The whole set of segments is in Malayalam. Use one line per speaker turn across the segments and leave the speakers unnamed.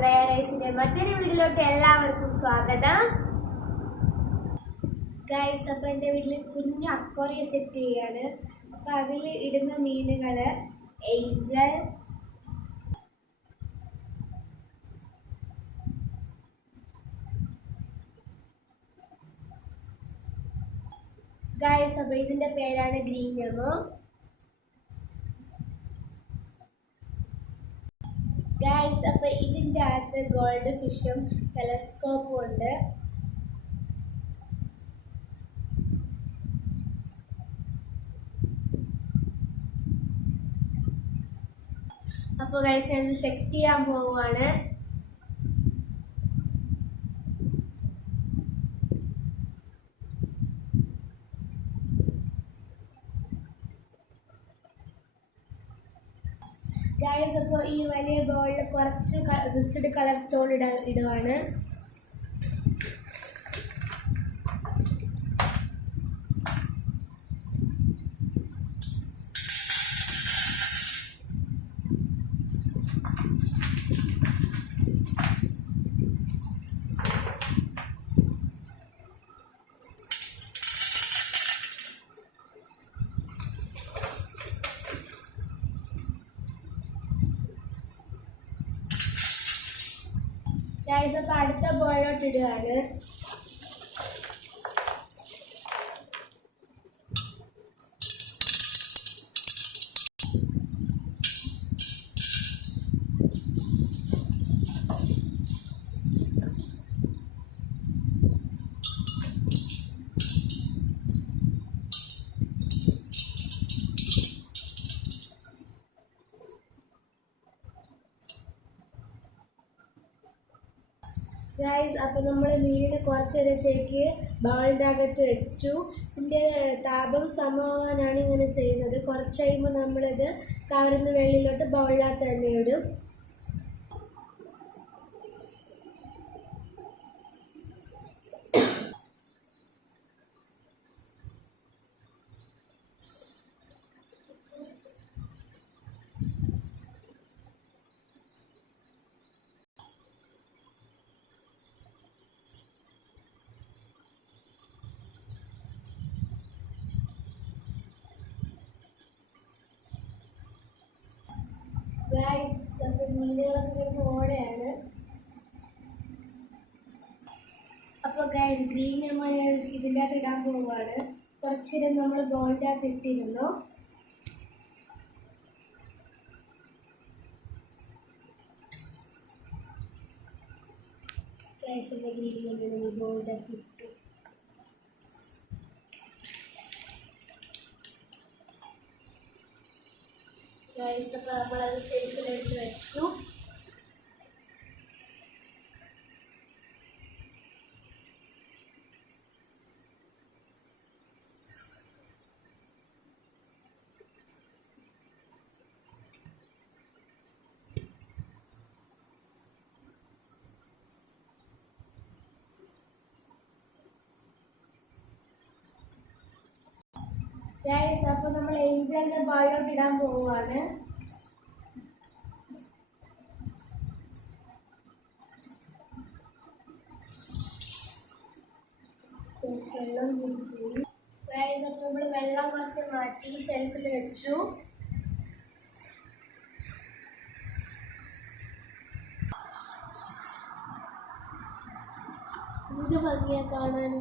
ശ്രേയ റൈസിന്റെ മറ്റൊരു വീട്ടിലോട്ട് എല്ലാവർക്കും സ്വാഗതം. ഗൈസ് അപ്പോൾ എന്റെ വീട്ടിൽ കുഞ്ഞു അക്വറിയ സെറ്റ് ചെയ്യാണ് അപ്പോൾ അതിൽ ഇടുന്ന മീനുകൾ ഏഞ്ചൽ ഗൈസ് അപ്പോൾ ഇതിന്റെ പേരാണ് ഗ്രീൻ നെമോ ഗൈസ് അപ്പോൾ ഇതിന്റെ അകത്ത് ഗോൾഡ് ഫിഷും ടെലസ്കോപ്പും ഉണ്ട്. അപ്പോൾ ഗൈസ് ഞാൻ സെക്ട് ചെയ്യാൻ പോവുകയാണ് ഗൈസ് അപ്പോൾ ഈ വലിയ ബോളിൽ കുറച്ച് മിക്സ്ഡ് കളർ സ്റ്റോൺ ഇട ഇടുവാണ്. ഗൈസ് അപ്പോൾ അടുത്ത ബോയിലോട്ട് ഇടുകയാണ് ഗൈസ് അപ്പോൾ നമ്മൾ മീനിനെ കുറച്ച് നേരത്തേക്ക് ബൗളിന്റെ അകത്ത് വെച്ചു ഇതിന്റെ താപം സമമാവാനാണ് ഇങ്ങനെ ചെയ്യുന്നത്. കുറച്ച് കഴിയുമ്പോൾ നമ്മളിത് കവറിൽ വെള്ളിയിലോട്ട് ബൗളിനകത്ത് തന്നെ ഇടും. അപ്പോൾ ഗൈസ് ഗ്രീൻ നമ്മൾ ഇതിന്റെ അകത്ത് ഇടാൻ പോവുകയാണ്. കുറച്ചിരം നമ്മൾ ബോളിന്റെ അകത്ത് ഇട്ടിരുന്നു. ഗ്രീൻ നമ്മൾ ബോളിന്റെ അകത്ത് ഗൈസ് അപ്പോൾ നമ്മളത് ഷെൽഫിലെടുത്ത് വെച്ചു. ഗൈസ് അപ്പോൾ നമ്മൾ ഏഞ്ചലിന്റെ ബയോ ഇടാൻ പോവുകയാണ്. വെള്ളം നമ്മൾ വെള്ളം കുറച്ച് മാറ്റി ഷെൽഫിൽ വെച്ചു. ഇത് ഭംഗിയാ കാണാൻ.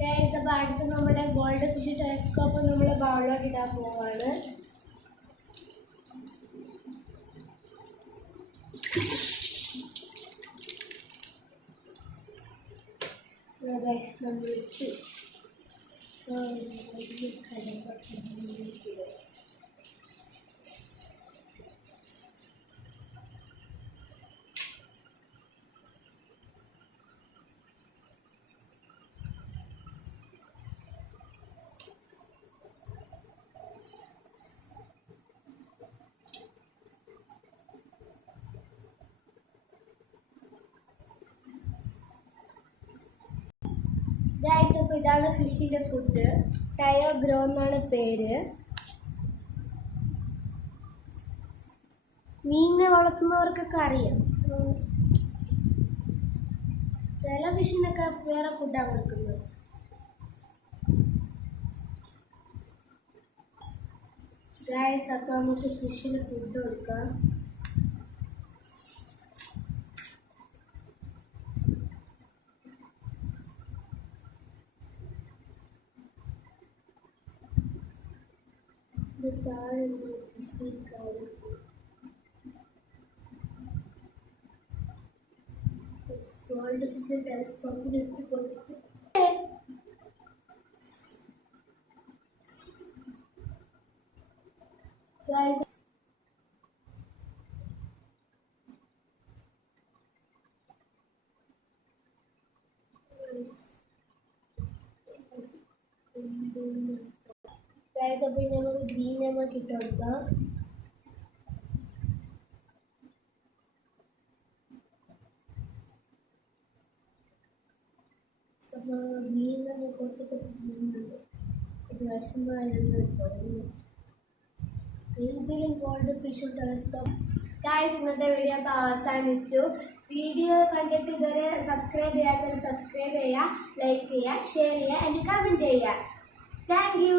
അപ്പോൾ അടുത്ത് നമ്മുടെ ഗോൾഡ് ഫിഷ് ടെലിസ്കോപ്പ് നമ്മൾ ബൗളിലോട്ട് ഇടാൻ ഗൈസ് നമ്മൾ വെച്ചു വലിയ കടമ്പൊക്കെ ഗൈസ് ഗൈസ് അപ്പോൾ ഇതാണ് ഫിഷിന്റെ ഫുഡ്. ടയോ ഗ്രോ എന്നാണ് പേര്. മീനിനെ വളർത്തുന്നവർക്കൊക്കെ അറിയാം. ചില ഫിഷിനൊക്കെ വേറെ ഫുഡാണ് കൊടുക്കുന്നത്. ഗൈസ് അപ്പോൾ നമുക്ക് ഫിഷിന് ഫുഡ് കൊടുക്കാം. ഇത് താഴെ എന്തോ ബിസിക്കാണ് ഗോൾഡ് ഫിഷ് ടെലിസ്കോപ്പിൽ ഇട്ട് കൊടുത്തു Guys, ഗൈസ് അപ്പോൾ ഇനി നമുക്ക് ഗ്രീൻ നമുക്ക് ഇട്ട് കൊടുക്കാം. ഗ്രീൻ നമുക്ക് കൊടുത്തിട്ട് തിന്നുന്നുണ്ട് ഇത് വിഷമമായിരുന്നു തോന്നുന്നു ഏഞ്ചലും ഗോൾഡ് ഫിഷ് ടെലിസ്കോപ്പ് ഗൈസ് ഇന്നത്തെ വീഡിയോ അപ്പോൾ അവസാനിച്ചു. വീഡിയോ കണ്ടിട്ട് ഇതുവരെ സബ്സ്ക്രൈബ് ചെയ്യാത്തവർ സബ്സ്ക്രൈബ് ചെയ്യുക ലൈക്ക് ചെയ്യുക ഷെയർ ചെയ്യുക ആൻഡ് കമന്റ് ചെയ്യുക. Thank you